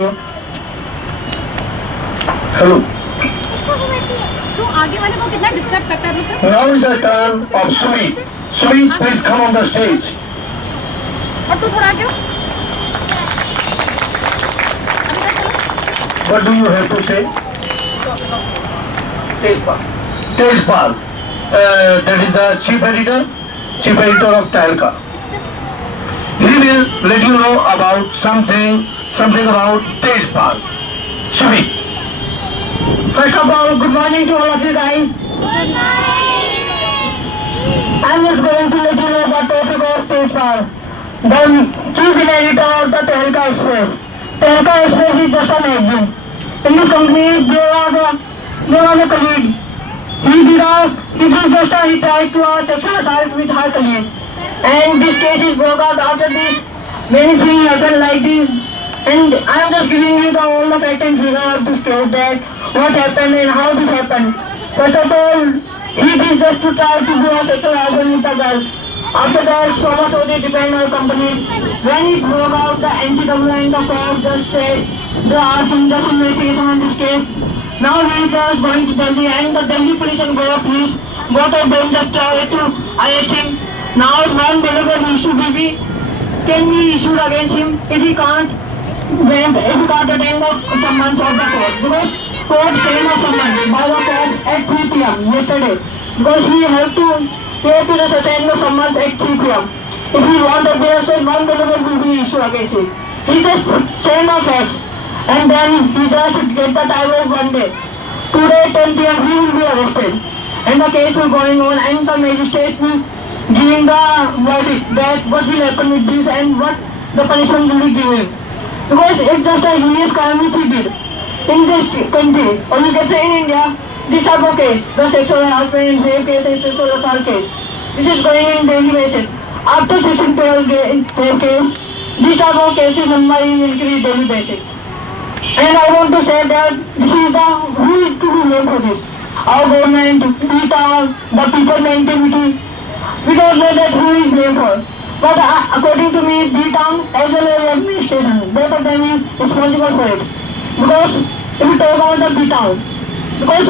Hello. तो आगे वाले को कितना डिस्टर्ब करता है मतलब? Now is the turn of Sumi. Sumi, please come on the stage. और तू थोड़ा आगे हो। What do you have to say? Tejpal. Tejpal. That is the chief editor of Talca. He will let you know about something about Tejpal. Sumi. First of all, good morning to all of you guys. Good morning. I'm just going to let you know the topic of Tejpal, the chief editor of the Talca Express. Talca Express is just a magazine. In this company, there was a colleague. He tried to sexual assault with her colleague. And this case is brought out after this. Many things happened like this. And I am just giving you all the fact and figure of this case, that what happened and how this happened. First of all, he did just to try to do a sexual harassment with the girl. After that, so much of the defender company, when it broke out, the NCW and the court just said they are in just investigation on this case. Now we are just going to Delhi, and the Delhi police and Goa police, both of them just try to arrest him. Now non-billable issue will be can be issued against him if he can't attend the summons of the court, because court sent a summons by the court at 3 p.m. yesterday, because he have to just attend the summons at 3 p.m. If he want a bail, non-billable will be issued against him. He just send a fax, and then he just get the time of 1 day. Today 10 p.m. he will be arrested, and the case will going on, and the magistrate will giving the verdict that what will happen with this and what the punishment will be given. Because it's just a heinous crime which he did in this country, or you can say in India, this type of case, the sexual harassment, rape case and sexual assault case, this is going in daily basis. After Section 12 case, this type of cases number is increased daily basis. And I want to say that this is who is to be blamed for this? Our government, the people mentality. We don't know that who is blamed for. But according to me, D-Town as well as administration, both of them is responsible for it. Because if we talk about the D-Town, because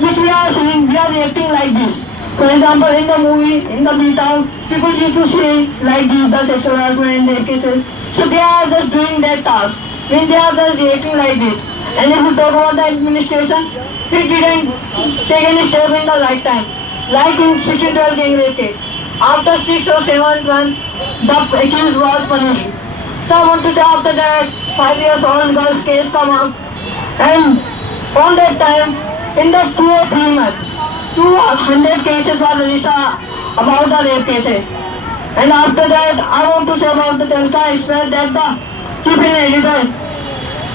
which we are seeing, we are reacting like this. For example, in the movie, in the D-Town, people used to say like this, the sexual harassment and cases. So they are just doing that task. When they are just reacting like this. And if we talk about the administration, it didn't take any step in the lifetime. Like in 1612 gang rape case. After 6 or 7 months, the accused was punished. So I want to say after that, 5 years old girl's case come out. And on that time, in the 2 or 3 months, 200 cases were registered about the rape cases. And after that, I want to say about the Talca Express that the chief editor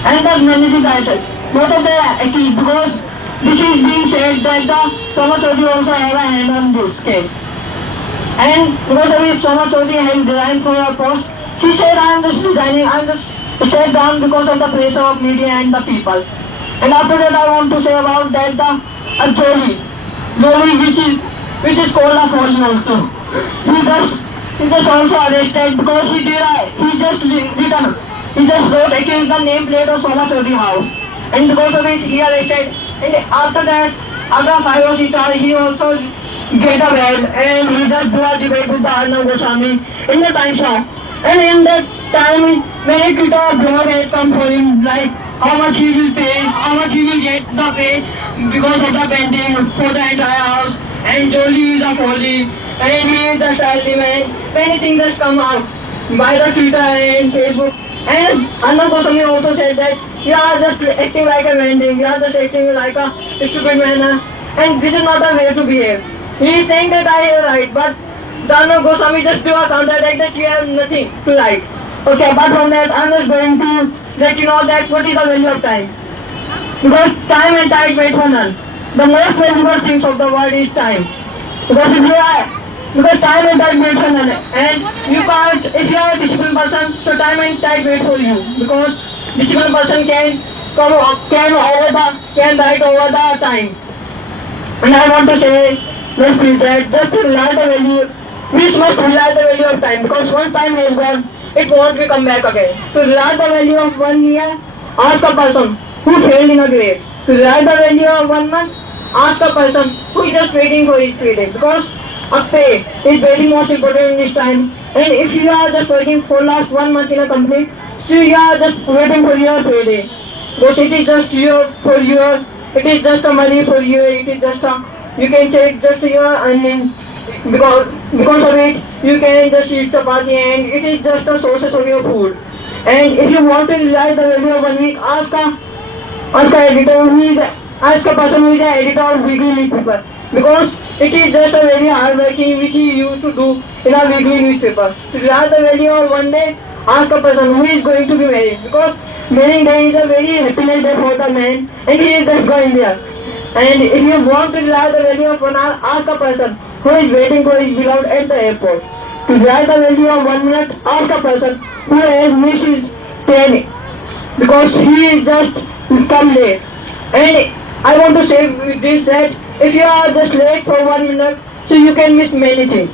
and the managing director, both of them accused, because this is being said that the Soma Chaudhary also have a hand on this case. And because of it, Soma Chaudhary has resigned from her post. She said, I am just resigning, I am just stepped down because of the pressure of media and the people. And after that, I want to say about that the Jolie, which is called a Foley also. He just also arrested because he just wrote against the nameplate of Soma Chaudhary house. And because of it, he arrested. And after that, after 5 or 6 hours, he also get a bail, and he just do a debate with the Arnab Goswami in the time show. And in that time, many people blog had come for him, like how much he will pay, how much he will get the pay because of the painting for the entire house. And Jolie is a Foley, and he is the style man. Many things just come out by the Twitter and Facebook. And Arnab Goswami also said that you are just acting like a vending, you are just acting like a stupid manner, and this is not a way to behave. He is saying that I have right, but Arnab Goswami just do a counter-attack that you have nothing to like. Okay, apart from that, I am just going to let you know that what is the value of time. Because time and tide wait for none. The most valuable things of the world is time. Because time and tide wait for none. And you can't, if you are a disciplined person, so time and tide wait for you. Because disciplined person can ride over the time. And I want to say, let's be that, just to realize the value, we must realize the value of time. Because once time has gone, it won't be come back again. To realize the value of 1 year, ask a person who failed in a grade. To realize the value of 1 month, ask a person who is just waiting for his payday. Because a pay is very most important in this time. And if you are just working for last 1 month in a company, so you are just waiting for your payday. Because it is just it is just a money for you. It is just you can take just your earning. Because of it, you can just eat chapati and it is just a sources of your food. And if you want to realize the value of 1 week, ask a editor who is ask a person who is an editor of weekly newspaper, because it is just a very hard working which he used to do in a weekly newspaper. To realize the value of 1 day, ask a person who is going to be married, because marrying day is a very happiness day for the man and he is just going there. And if you want to realize the value of 1 hour, ask a person who is waiting for his beloved at the airport. To realize the value of 1 minute, ask a person who has missed his train because he is just come late. And I want to say with this that if you are just late for 1 minute, so you can miss many things.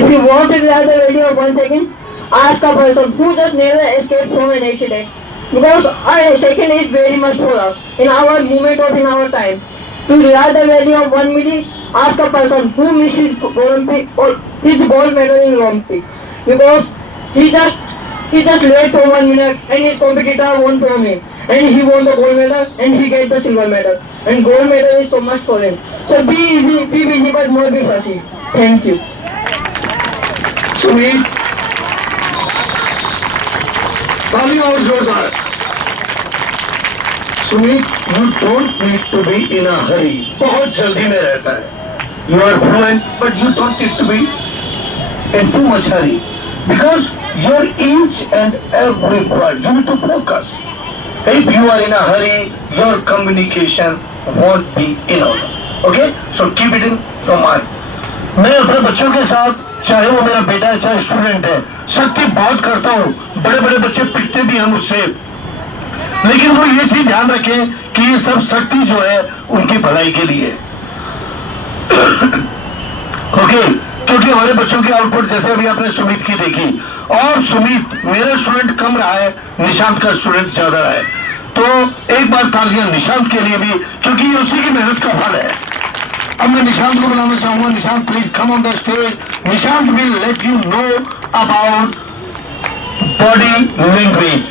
If you want to realize the value of 1 second, ask a person who just never escaped from an accident. Because a second is very much for us in our movement or in our time. To realize the value of 1 minute, ask a person who missed his Olympic or his gold medal in Olympic. Because he just late for 1 minute and his competitor won from him. And he won the gold medal and he get the silver medal. And gold medal is so much for him. So be easy, be busy but not be fussy. Thank you. Sumit, ताली और जोरदार. Sumit, you don't need to be in a hurry. बहुत जल्दी में रहता है. You are fluent, but you don't need to be in too much hurry, because your each and every word you need to focus. If you are in a hurry, your communication won't be in order. Okay? So keep it in your mind. मैं अपने बच्चों के साथ, चाहे वो मेरा बेटा है चाहे स्टूडेंट है, सख्ती बहुत करता हूँ. बड़े बड़े बच्चे पिटते भी हैं मुझसे, लेकिन वो ये चीज ध्यान रखें कि ये सब सख्ती जो है उनकी भलाई के लिए. ओके, क्योंकि हमारे बच्चों की आउटपुट जैसे अभी आपने सुमित की देखी, और सुमित मेरा स्टूडेंट कम रहा है, निशांत का स्टूडेंट ज्यादा रहा है. तो एक बार तालियां निशांत के लिए भी, क्योंकि ये उसी की मेहनत का फल है. अब मैं निशांत को बुलाना चाहूंगा. Nishant, please come on the stage. Nishant will let you know about body language.